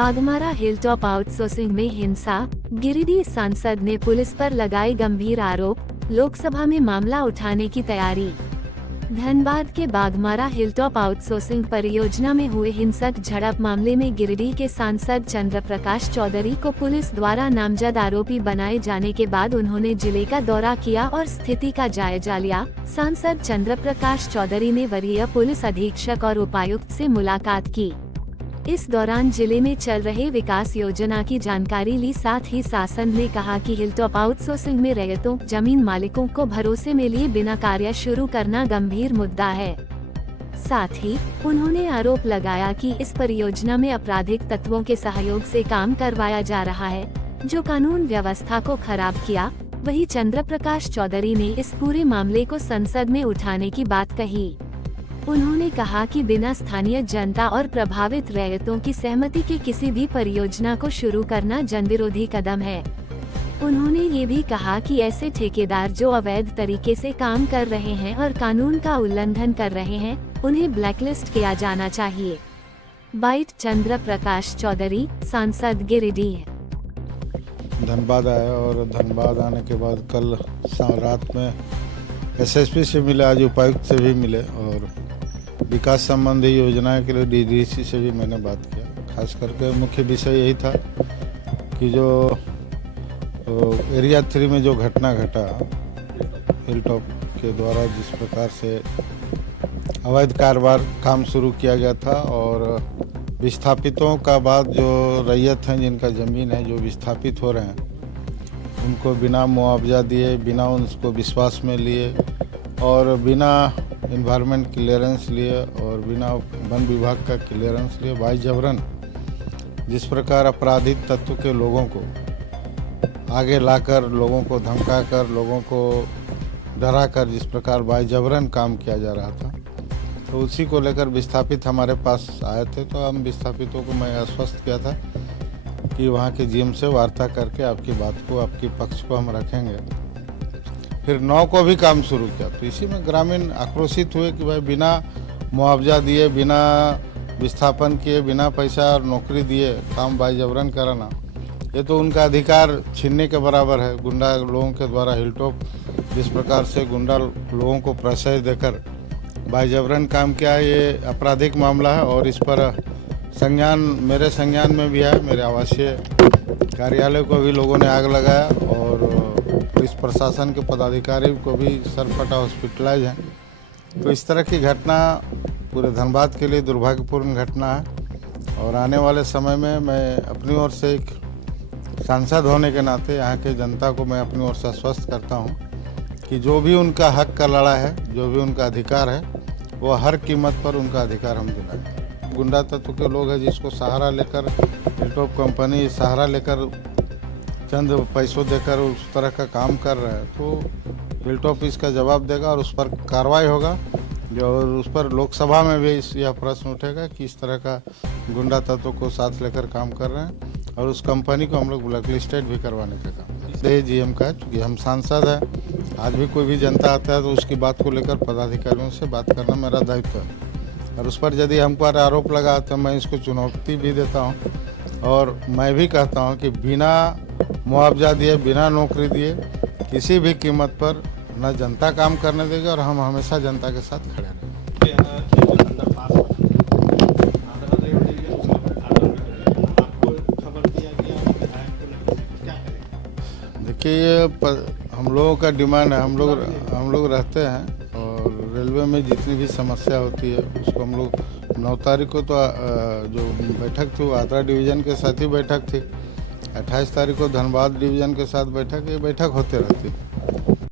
Baghmara hilltop outsourcing में हिंसा, गिरिडीह सांसद ने पुलिस पर लगाए गंभीर आरोप, लोकसभा में मामला उठाने की तैयारी। धनबाद के बाघमारा हिलटॉप आउटसोर्सिंग परियोजना में हुए हिंसक झड़प मामले में गिरिडीह के सांसद चंद्र प्रकाश चौधरी को पुलिस द्वारा नामजद आरोपी बनाए जाने के बाद उन्होंने जिले का दौरा किया और स्थिति का जायजा लिया। सांसद चंद्र प्रकाश चौधरी ने वरीय पुलिस अधीक्षक और उपायुक्त से मुलाकात की। इस दौरान जिले में चल रहे विकास योजना की जानकारी ली। साथ ही शासन ने कहा कि हिलटॉप आउटसोर्सिंग में रैयतों, जमीन मालिकों को भरोसे में लिए बिना कार्य शुरू करना गंभीर मुद्दा है। साथ ही उन्होंने आरोप लगाया कि इस परियोजना में आपराधिक तत्वों के सहयोग से काम करवाया जा रहा है, जो कानून व्यवस्था को खराब किया। वहीं चंद्र प्रकाश चौधरी ने इस पूरे मामले को संसद में उठाने की बात कही। उन्होंने कहा कि बिना स्थानीय जनता और प्रभावित रैयतों की सहमति के किसी भी परियोजना को शुरू करना जनविरोधी कदम है। उन्होंने ये भी कहा कि ऐसे ठेकेदार जो अवैध तरीके से काम कर रहे हैं और कानून का उल्लंघन कर रहे हैं, उन्हें ब्लैकलिस्ट किया जाना चाहिए। बाइट चंद्र प्रकाश चौधरी, सांसद गिरिडीह। धनबाद आया और धनबाद आने के बाद कल रात में एसएसपी से मिले, आज उपायुक्त से भी मिले और विकास संबंधी योजनाएं के लिए डीडीसी से भी मैंने बात किया। खास करके मुख्य विषय यही था कि जो एरिया 3 में जो घटना घटा, हिलटॉप के द्वारा जिस प्रकार से अवैध कारोबार काम शुरू किया गया था और विस्थापितों का बाद जो रैयत हैं, जिनका ज़मीन है, जो विस्थापित हो रहे हैं, उनको बिना मुआवजा दिए, बिना उनको विश्वास में लिए और बिना इन्वायरमेंट क्लियरेंस लिए और बिना वन विभाग का क्लियरेंस लिए बाई जबरन जिस प्रकार आपराधिक तत्व के लोगों को आगे लाकर, लोगों को धमकाकर, लोगों को डराकर जिस प्रकार बाई जबरन काम किया जा रहा था, तो उसी को लेकर विस्थापित हमारे पास आए थे। तो हम विस्थापितों को मैं आश्वस्त किया था कि वहाँ के जीएम से वार्ता करके आपकी बात को, आपके पक्ष को हम रखेंगे। फिर 9 को भी काम शुरू किया। तो इसी में ग्रामीण आक्रोशित हुए कि भाई बिना मुआवजा दिए, बिना विस्थापन किए, बिना पैसा और नौकरी दिए काम बाई जबरन कराना, ये तो उनका अधिकार छीनने के बराबर है। गुंडा लोगों के द्वारा हिलटॉप जिस प्रकार से गुंडा लोगों को प्रश्रय देकर बाई जबरन काम किया है, ये आपराधिक मामला है और इस पर संज्ञान मेरे संज्ञान में भी है। मेरे आवासीय कार्यालय को भी लोगों ने आग लगाया और पुलिस प्रशासन के पदाधिकारी को भी सरफटा हॉस्पिटलाइज हैं। तो इस तरह की घटना पूरे धनबाद के लिए दुर्भाग्यपूर्ण घटना है और आने वाले समय में मैं अपनी ओर से एक सांसद होने के नाते यहाँ के जनता को मैं अपनी ओर से आश्वस्त करता हूँ कि जो भी उनका हक का लड़ा है, जो भी उनका अधिकार है, वो हर कीमत पर उनका अधिकार हम दिलाएं। गुंडा तत्व के लोग हैं जिसको सहारा लेकर हिलटॉप कंपनी सहारा लेकर चंद पैसों देकर उस तरह का काम कर रहा है, तो हिलटॉप इसका जवाब देगा और उस पर कार्रवाई होगा। और उस पर लोकसभा में भी यह प्रश्न उठेगा कि इस तरह का गुंडा तत्व को साथ लेकर काम कर रहे हैं और उस कंपनी को हम लोग ब्लैकलिस्टेड भी करवाने का काम है जीएम का। चूँकि हम सांसद हैं, आज भी कोई भी जनता आता है तो उसकी बात को लेकर पदाधिकारियों से बात करना मेरा दायित्व है और उस पर यदि हम पर आरोप लगा तो मैं इसको चुनौती भी देता हूँ और मैं भी कहता हूँ कि बिना मुआवजा दिए, बिना नौकरी दिए, किसी भी कीमत पर न जनता काम करने देगी और हम हमेशा जनता के साथ खड़े रहेंगे। देखिए, हम लोगों का डिमांड है, हम लोग रहते हैं और रेलवे में जितनी भी समस्या होती है उसको हम लोग 9 तारीख को तो जो बैठक थी वो आद्रा डिवीज़न के साथ ही बैठक थी, 28 तारीख को धनबाद डिवीज़न के साथ बैठक, ये बैठक होते रहती है।